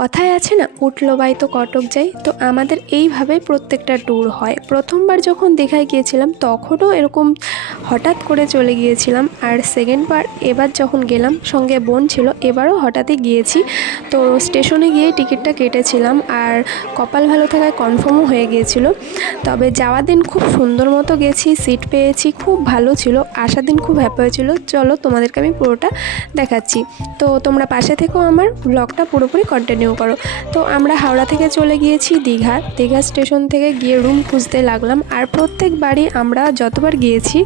কথায় আছে না, উঠলো বাই তো কটক যাই। তো আমাদের এইভাবে প্রত্যেকটা ট্যুর হয়। প্রথমবার যখন দীঘায় গিয়েছিলাম তখনও এরকম হঠাৎ করে চলে গিয়েছিলাম, আর সেকেন্ডবার এবার যখন গেলাম সঙ্গে বোন ছিল, এবারও হঠাৎই গিয়েছি। তো স্টেশনে গিয়ে টিকিটটা কেটেছিলাম, আর কপাল ভালো থাকায় কনফার্মও হয়ে গিয়েছিল। তবে যাওয়ার দিন খুব সুন্দর মতো গেছি, সিট পেয়েছি, খুব ভালো ছিল। আসার দিন খুব হ্যাপি হয়েছিল। চলো তোমাদেরকে আমি পুরোটা দেখাচ্ছি। তো তোমরা পাশে থেকেও আমার ব্লগটা পুরোপুরি কন্টিনিউ করো। তো আমরা হাওড়া থেকে চলে গিয়েছি দীঘা স্টেশন থেকে গিয়ে রুম খুঁজতে লাগলাম। আর প্রত্যেকবারই আমরা যতবার গিয়েছি,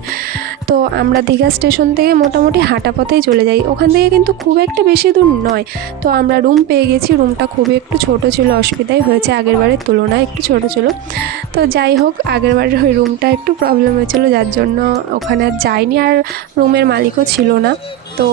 তো আমরা দীঘা স্টেশন থেকে মোটামুটি হাঁটা পথেই চলে যাই। ওখান থেকে কিন্তু খুব একটা বেশি দূর নয়। তো আমরা রুম পেয়ে গেছি। রুমটা খুবই একটু ছোট ছিল, অসুবিধাই হয়েছে, আগেরবারের তুলনায় একটু ছোট ছিল। তো যাই হোক, আগেরবারের ওই রুমটা একটু প্রবলেম হয়েছিল, যার জন্য ওখানে আর যাইনি। আর রুমের মালিকও ছিল না। তো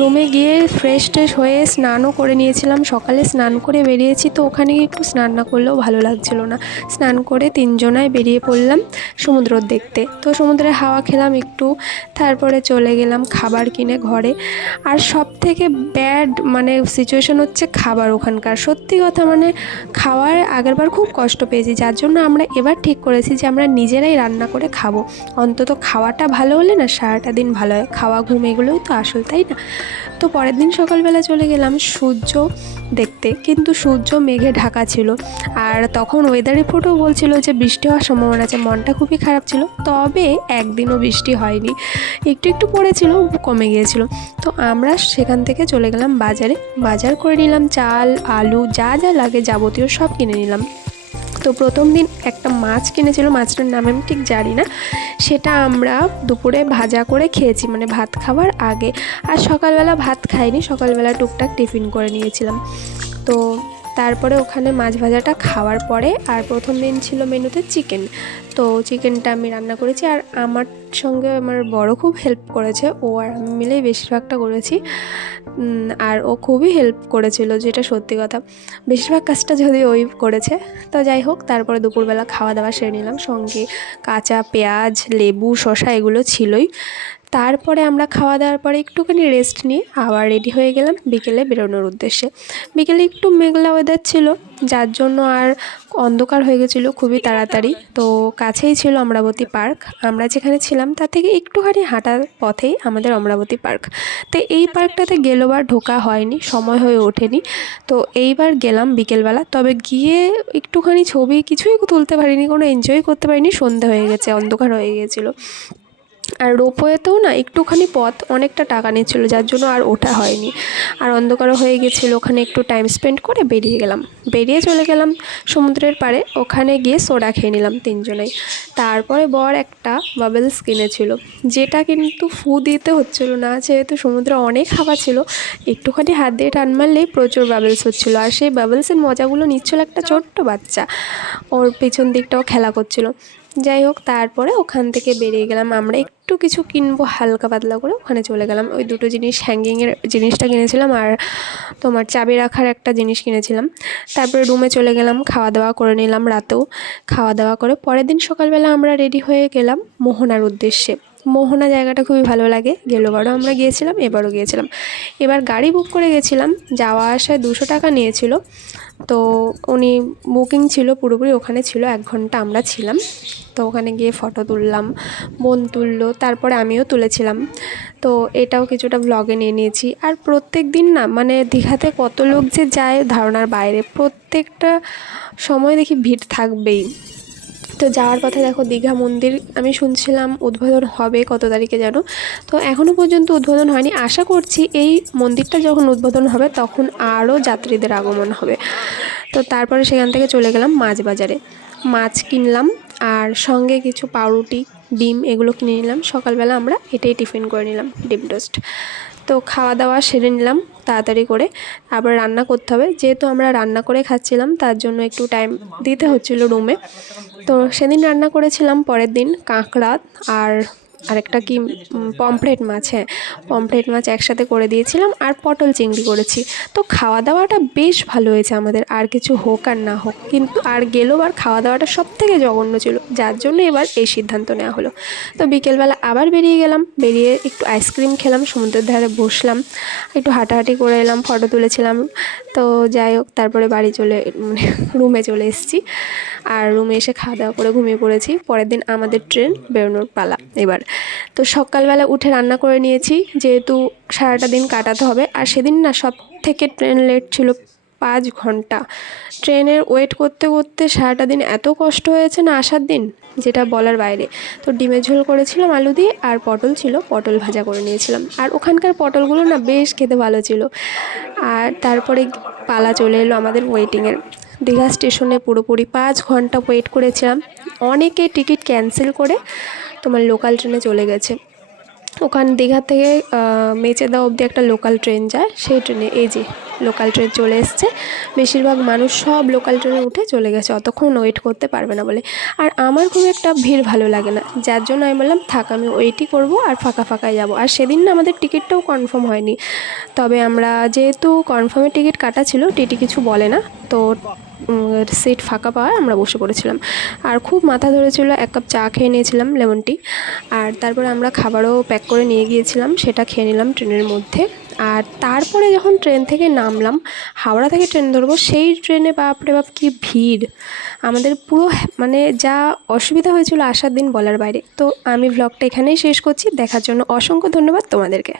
রুমে গিয়ে ফ্রেশ হয়ে স্নানও করে নিয়েছিলাম। সকালে স্নান করে বেরিয়েছি, তো ওখানে গিয়ে একটু স্নান না করলেও ভালো লাগছিল না। স্নান করে তিনজনায় বেরিয়ে পড়লাম সমুদ্র দেখতে। তো সমুদ্রের হাওয়া খেলাম একটু, তারপরে চলে গেলাম খাবার কিনে ঘরে। আর সব থেকে ব্যাড সিচুয়েশন হচ্ছে খাবার ওখানকার। সত্যি কথা, খাওয়ার আগেরবার খুব কষ্ট পেয়েছি, যার জন্য আমরা এবার ঠিক করেছি যে আমরা নিজেরাই রান্না করে খাবো। অন্তত খাওয়াটা ভালো হলে না সারাটা দিন ভালো হয়। খাওয়া ঘুম এগুলোই তো আসল, তাই না? তো পরের দিন সকালবেলা চলে গেলাম সূর্য দেখতে, কিন্তু সূর্য মেঘে ঢাকা ছিল। আর তখন ওয়েদার রিপোর্টও বলছিল যে বৃষ্টি হওয়ার সম্ভাবনা আছে। মনটা খুবই খারাপ ছিল। তবে একদিনও বৃষ্টি হয়নি, একটু একটু পড়েছিল, কমে গিয়েছিল। তো আমরা সেখান থেকে চলে গেলাম বাজার করে নিলাম চাল, আলু, যা যা লাগে যাবতীয় সব কিনে নিলাম। তো প্রথম দিন একটা মাছ কিনেছিল, মাছটার নাম আমি ঠিক জানি না। সেটা আমরা দুপুরে ভাজা করে খেয়েছি, ভাত খাওয়ার আগে। আর সকালবেলা ভাত খাইনি, সকালবেলা টুকটাক টিফিন করে নিয়েছিলাম। তো তারপরে ওখানে মাছ ভাজাটা খাওয়ার পরে, আর প্রথম দিন ছিল মেনুতে চিকেন। তো চিকেনটা আমি রান্না করেছি, আর আমার সঙ্গে আমার বড় খুব হেল্প করেছে। ও আর আমি মিলেই বেশিরভাগটা করেছি। আর ও খুবই হেল্প করেছিল, যেটা সত্যি কথা। বেশিরভাগ কাজটা যদি ওই করেছে। তো যাই হোক, তারপরে দুপুরবেলা খাওয়া দাওয়া সেরে নিলাম। সঙ্গে কাঁচা পেঁয়াজ, লেবু, শসা এগুলো ছিলই। তারপরে আমরা খাওয়া দাওয়ার পরে একটুখানি রেস্ট নিয়ে আবার রেডি হয়ে গেলাম বিকেলে বেরোনোর উদ্দেশ্যে। বিকেলে একটু মেঘলা ওয়েদার ছিল, যার জন্য আর অন্ধকার হয়ে গেছিলো খুবই তাড়াতাড়ি। তো কাছেই ছিল অমরাবতী পার্ক। আমরা যেখানে ছিলাম তার থেকে একটুখানি হাঁটার পথেই আমাদের অমরাবতী পার্ক। তো এই পার্কটাতে গেলোবার ঢোকা হয়নি, সময় হয়ে ওঠেনি। তো এইবার গেলাম বিকেলবেলা। তবে গিয়ে একটুখানি ছবি কিছুই তুলতে পারিনি, কোনো এনজয় করতে পারিনি। সন্ধে হয়ে গেছে, অন্ধকার হয়ে গিয়েছিলো। আর রোপওয়েতেও না একটুখানি পথ, অনেকটা টাকা নিচ্ছিলো, যার জন্য আর ওঠা হয়নি। আর অন্ধকারও হয়ে গেছিলো। ওখানে একটু টাইম স্পেন্ড করে বেরিয়ে চলে গেলাম সমুদ্রের পাড়ে। ওখানে গিয়ে সোডা খেয়ে নিলাম তিনজনেই। তারপরে বর একটা বাবেলস কিনেছিল, যেটা কিন্তু ফু দিতে হচ্ছিলো না, যেহেতু সমুদ্রে অনেক হাওয়া ছিল। একটুখানি হাত দিয়ে টান মারলেই প্রচুর বাবেলস হচ্ছিলো। আর সেই বাবেলসের মজাগুলো নিচ্ছিল একটা ছোট্ট বাচ্চা, ওর পিছন দিকটাও খেলা করছিল। যাই হোক, তারপরে ওখান থেকে বেরিয়ে গেলাম। আমরা একটু কিছু কিনবো হালকা পাতলা করে, ওখানে চলে গেলাম। ওই দুটো জিনিস, হ্যাঙ্গিংয়ের জিনিসটা কিনেছিলাম, আর তোমার চাবি রাখার একটা জিনিস কিনেছিলাম। তারপরে রুমে চলে গেলাম, খাওয়া দাওয়া করে নিলাম। রাতেও খাওয়া দাওয়া করে পরের দিন সকালবেলা আমরা রেডি হয়ে গেলাম মোহনার উদ্দেশ্যে। মোহনা জায়গাটা খুবই ভালো লাগে, গেলোবারও আমরা গিয়েছিলাম, এবারও গিয়েছিলাম। এবার গাড়ি বুক করে গেছিলাম, যাওয়া আসায় 200 টাকা নিয়েছিল। তো উনি বুকিং ছিল পুরোপুরি, ওখানে ছিল 1 ঘন্টা আমরা ছিলাম। তো ওখানে গিয়ে ফটো তুললাম, বোন তুললো, তারপরে আমিও তুলেছিলাম। তো এটাও কিছুটা ব্লগে নিয়ে নিয়েছি। আর প্রত্যেক দিন না দীঘাতে কত লোক যে যায় ধারণার বাইরে। প্রত্যেকটা সময় দেখি ভিড় থাকবেই। তো যাওয়ার পথে দেখো দীঘা মন্দির আমি শুনছিলাম উদ্বোধন হবে কত তারিখে যেন। তো এখনও পর্যন্ত উদ্বোধন হয়নি। আশা করছি এই মন্দিরটা যখন উদ্বোধন হবে তখন আরও যাত্রীদের আগমন হবে। তো তারপরে সেখান থেকে চলে গেলাম মাছ বাজারে, মাছ কিনলাম। আর সঙ্গে কিছু পাউরুটি, ডিম এগুলো কিনে নিলাম। সকালবেলা আমরা এটাই টিফিন করে নিলাম, ডিম টোস্ট। তো খাওয়া দাওয়া সেরে নিলাম তাড়াতাড়ি করে। আবার রান্না করতে হবে, যেহেতু আমরা রান্না করে খাচ্ছিলাম তার জন্য একটু টাইম দিতে হচ্ছিলো রুমে। তো সেদিন রান্না করেছিলাম পরের দিন কাঁকড়া আর আরেকটা কি পমফ্রেট মাছ, হ্যাঁ পমফ্রেট মাছ একসাথে করে দিয়েছিলাম, আর পটল চিংড়ি করেছি। তো খাওয়া দাওয়াটা বেশ ভালো হয়েছে আমাদের, আর কিছু হোক আর না হোক, কিন্তু আর গেলেও আর খাওয়া দাওয়াটা সব থেকে জঘন্য ছিল, যার জন্য এবার এই সিদ্ধান্ত নেওয়া হলো। তো বিকেলবেলা আবার বেরিয়ে গেলাম, বেরিয়ে একটু আইসক্রিম খেলাম, সমুদ্রের ধারে বসলাম, একটু হাঁটাহাঁটি করে এলাম, ফটো তুলেছিলাম। তো যাই হোক, তারপরে বাড়ি চলে মানে রুমে চলে এসেছি, আর রুমে এসে খাওয়া দাওয়া করে ঘুমিয়ে পড়েছি। পরের দিন আমাদের ট্রেন বেরোনোর পালা এবার। তো সকালবেলা উঠে রান্না করে নিয়েছি, যেহেতু সারাটা দিন কাটাতে হবে। আর সেদিন না সব থেকে ট্রেন লেট ছিল 5 ঘন্টা। ট্রেনের ওয়েট করতে করতে সারাটা দিন এত কষ্ট হয়েছে না আসার দিন, যেটা বলার বাইরে। তো ডিমের ঝোল করেছিলাম আলু দিয়ে, আর পটল ছিল, পটল ভাজা করে নিয়েছিলাম। আর ওখানকার পটলগুলো না বেশ খেতে ভালো ছিল। আর তারপরে পালা চলে এলো আমাদের ওয়েটিংয়ের। দীঘা স্টেশনে পুরোপুরি 5 ঘন্টা ওয়েট করেছিলাম। অনেকে টিকিট ক্যান্সেল করে তোমার লোকাল ট্রেনে চলে গেছে। ওখান দীঘা থেকে মেচেদা অবধি একটা লোকাল ট্রেন যায়, সেই ট্রেনে এই যে লোকাল ট্রেন চলে এসছে। বেশিরভাগ মানুষ সব লোকাল ট্রেনে উঠে চলে গেছে, অতক্ষণ ওয়েট করতে পারবে না বলে। আর আমার খুব একটা ভিড় ভালো লাগে না, যার জন্য আমি বললাম থাক, আমি ওয়েটই করবো আর ফাঁকা ফাঁকায় যাবো। আর সেদিন না আমাদের টিকিটটাও কনফার্ম হয়নি, তবে আমরা যেহেতু কনফার্মের টিকিট কাটা ছিল, টিটি কিছু বলে না, তো সিট ফাঁকা পাওয়ায় আমরা বসে পড়েছিলাম। আর খুব মাথা ধরেছিল, 1 কাপ চা খেয়ে নিয়েছিলাম, লেমন টি। আর তারপরে আমরা খাবারও প্যাক করে নিয়ে গিয়েছিলাম, সেটা খেয়ে নিলাম ট্রেনের মধ্যে। আর তারপরে যখন ট্রেন থেকে নামলাম, হাওড়া থেকে ট্রেন ধরবো, সেই ট্রেনে বাপরে বাপ কী ভিড়! আমাদের পুরো মানে যা অসুবিধা হয়েছিল আসার দিন বলার বাইরে। তো আমি ভ্লগটা এখানেই শেষ করছি। দেখার জন্য অসংখ্য ধন্যবাদ তোমাদেরকে।